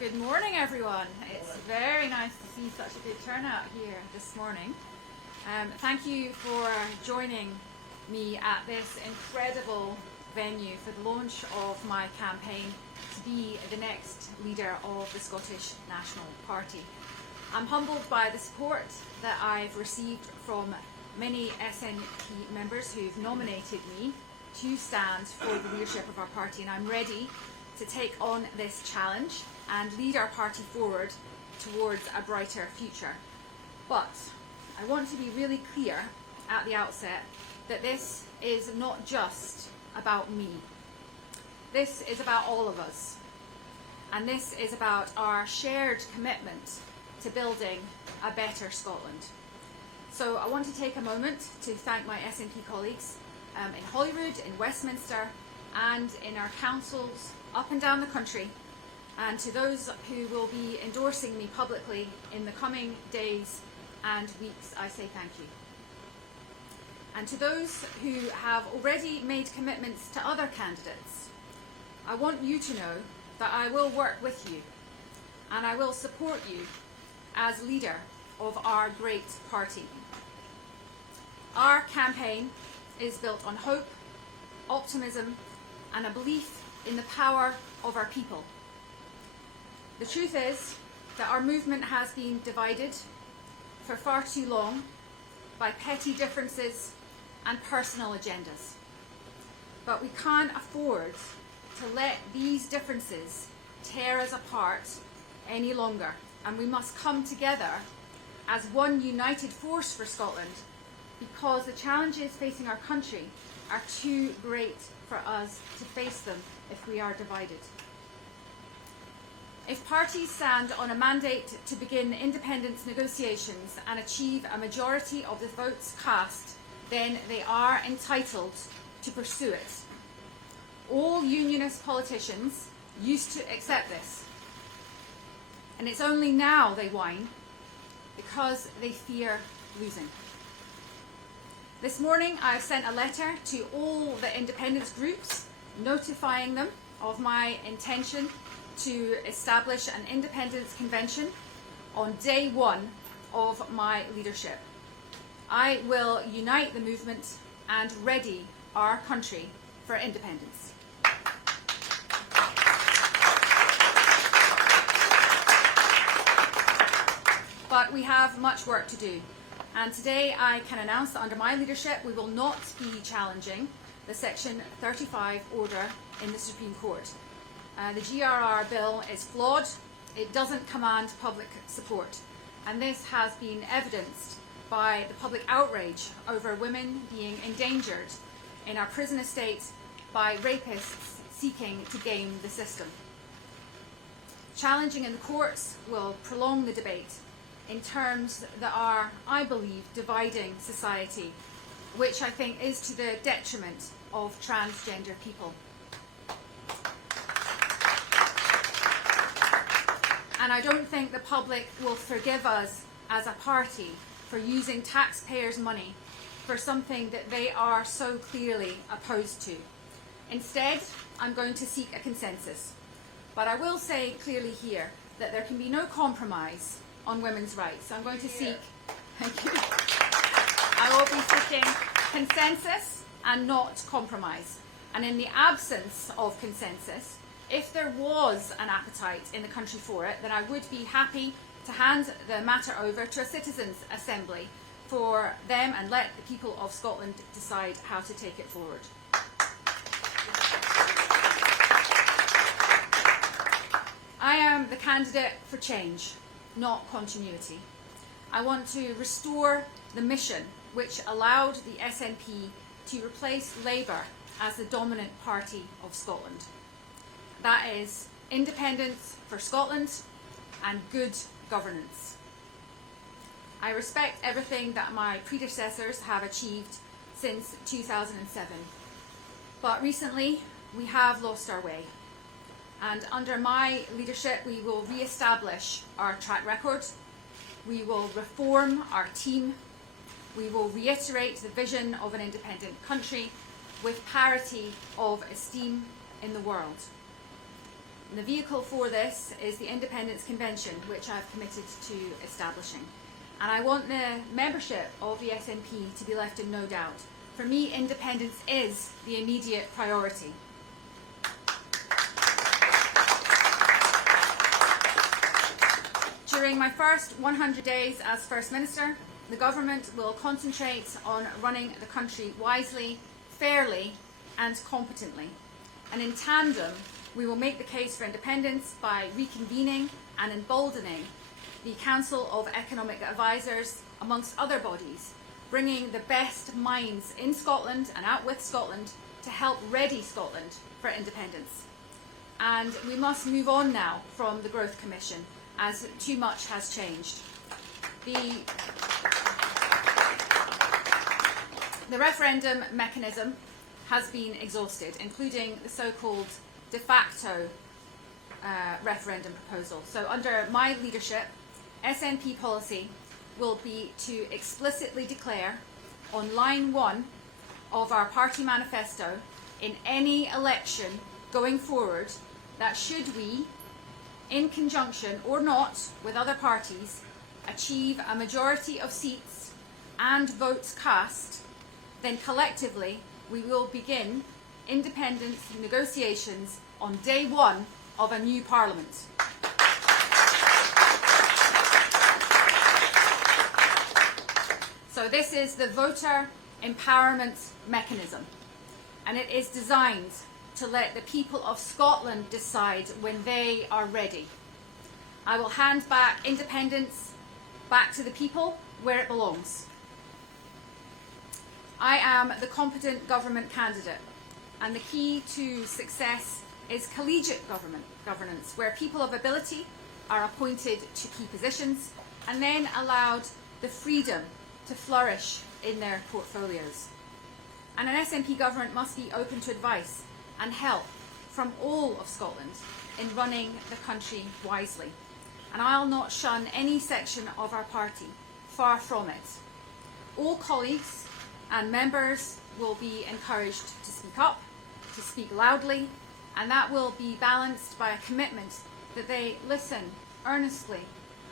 Good morning, everyone. It's very nice to see such a good turnout here this morning. Thank you for joining me at this incredible venue for the launch of my campaign to be the next leader of the Scottish National Party. I'm humbled by the support that I've received from many SNP members who've nominated me to stand for the leadership of our party, and I'm ready to take on this challenge and lead our party forward towards a brighter future. But I want to be really clear at the outset that this is not just about me. This is about all of us. And this is about our shared commitment to building a better Scotland. So I want to take a moment to thank my SNP colleagues in Holyrood, in Westminster, and in our councils up and down the country, and to those who will be endorsing me publicly in the coming days and weeks, I say thank you. And to those who have already made commitments to other candidates, I want you to know that I will work with you and I will support you as leader of our great party. Our campaign is built on hope, optimism, and a belief in the power of our people. The truth is that our movement has been divided for far too long by petty differences and personal agendas. But we can't afford to let these differences tear us apart any longer, and we must come together as one united force for Scotland, because the challenges facing our country are too great for us to face them if we are divided. If parties stand on a mandate to begin independence negotiations and achieve a majority of the votes cast, then they are entitled to pursue it. All unionist politicians used to accept this, and it's only now they whine because they fear losing. This morning I've sent a letter to all the independence groups notifying them of my intention to establish an independence convention on day one of my leadership. I will unite the movement and ready our country for independence. But we have much work to do. And today I can announce that under my leadership we will not be challenging the Section 35 order in the Supreme Court. The GRR bill is flawed, it doesn't command public support, and this has been evidenced by the public outrage over women being endangered in our prison estates by rapists seeking to game the system. Challenging in the courts will prolong the debate in terms that are, I believe, dividing society, which I think is to the detriment of transgender people. And I don't think the public will forgive us as a party for using taxpayers' money for something that they are so clearly opposed to. Instead, I'm going to seek a consensus. But I will say clearly here that there can be no compromise on women's rights. I'm going to seek, thank you, I will be seeking consensus and not compromise. And in the absence of consensus, if there was an appetite in the country for it, then I would be happy to hand the matter over to a citizens' assembly for them and let the people of Scotland decide how to take it forward. I am the candidate for change, not continuity. I want to restore the mission which allowed the SNP to replace Labour as the dominant party of Scotland. That is independence for Scotland and good governance. I respect everything that my predecessors have achieved since 2007, but recently we have lost our way. And under my leadership, we will re-establish our track record, we will reform our team, we will reiterate the vision of an independent country with parity of esteem in the world. And the vehicle for this is the Independence Convention, which I've committed to establishing. And I want the membership of the SNP to be left in no doubt. For me, independence is the immediate priority. During my first 100 days as First Minister, the government will concentrate on running the country wisely, fairly and competently. And in tandem, we will make the case for independence by reconvening and emboldening the Council of Economic Advisers, amongst other bodies, bringing the best minds in Scotland and out with Scotland to help ready Scotland for independence. And we must move on now from the Growth Commission, as too much has changed. The referendum mechanism has been exhausted, including the so-called de facto referendum proposal. So under my leadership, SNP policy will be to explicitly declare on line 1 of our party manifesto in any election going forward that should we, in conjunction or not with other parties, achieve a majority of seats and votes cast, then collectively we will begin independence negotiations on day 1 of a new parliament. So this is the voter empowerment mechanism, and it is designed to let the people of Scotland decide when they are ready. I will hand back independence back to the people where it belongs. I am the competent government candidate, and the key to success is collegiate governance, where people of ability are appointed to key positions and then allowed the freedom to flourish in their portfolios. And an SNP government must be open to advice and help from all of Scotland in running the country wisely. And I'll not shun any section of our party, far from it. All colleagues and members will be encouraged to speak up, to speak loudly, and that will be balanced by a commitment that they listen earnestly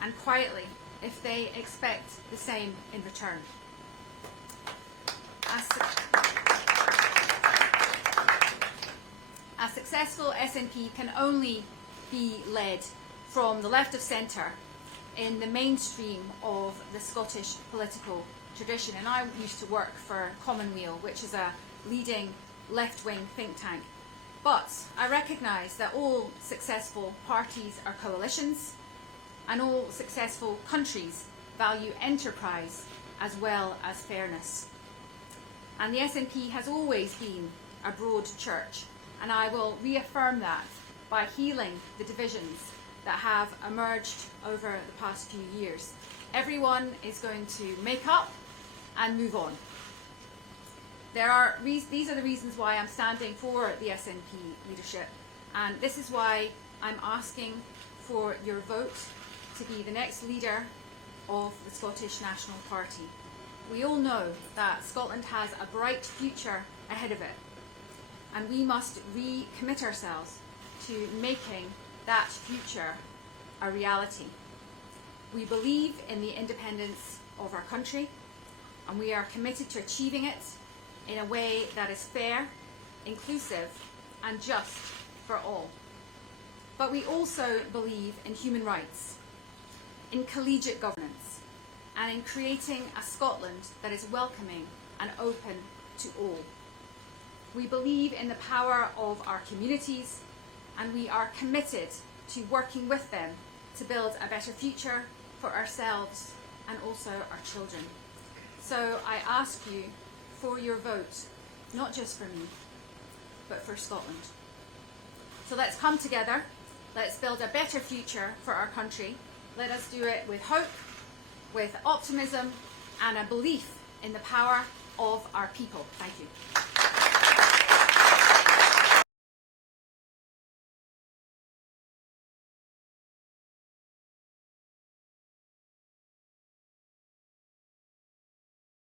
and quietly if they expect the same in return. A successful SNP can only be led from the left of centre in the mainstream of the Scottish political tradition. And I used to work for Commonweal, which is a leading left-wing think tank. But I recognise that all successful parties are coalitions, and all successful countries value enterprise as well as fairness. And the SNP has always been a broad church, and I will reaffirm that by healing the divisions that have emerged over the past few years. Everyone is going to make up and move on. These are the reasons why I'm standing for the SNP leadership, and this is why I'm asking for your vote to be the next leader of the Scottish National Party. We all know that Scotland has a bright future ahead of it, and we must recommit ourselves to making that future a reality. We believe in the independence of our country, and we are committed to achieving it in a way that is fair, inclusive, and just for all. But we also believe in human rights, in collegiate governance, and in creating a Scotland that is welcoming and open to all. We believe in the power of our communities, and we are committed to working with them to build a better future for ourselves and also our children. So I ask you for your vote, not just for me, but for Scotland. So let's come together, let's build a better future for our country. Let us do it with hope, with optimism, and a belief in the power of our people. Thank you.